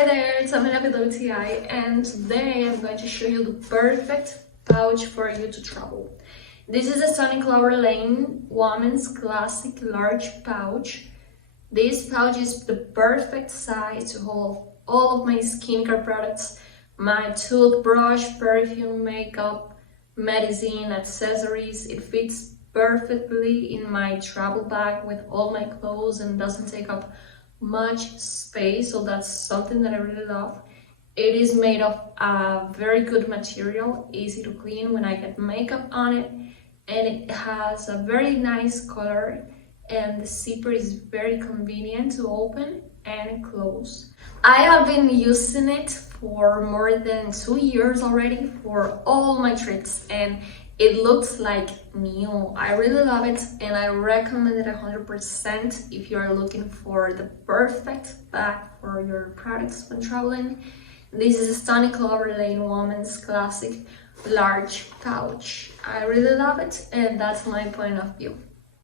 Hi there, it's Amelia with OTI, and today I'm going to show you the perfect pouch for you to travel. This is a Stoney Clover Lane Woman's Classic Large Pouch. This pouch is the perfect size to hold all of my skincare products, my toothbrush, perfume, makeup, medicine, accessories. It fits perfectly in my travel bag with all my clothes and doesn't take up much space, so that's something that I really love. It is made of a very good material, easy to clean when I get makeup on it, and it has a very nice color, and the zipper is very convenient to open and close. I have been using it for more than 2 years already for all my trips, and it looks like new. I really love it, and I recommend it 100% if you are looking for the perfect bag for your products when traveling. This is a Stoney Clover Lane Woman's Classic Large Pouch. I really love it, and that's my point of view.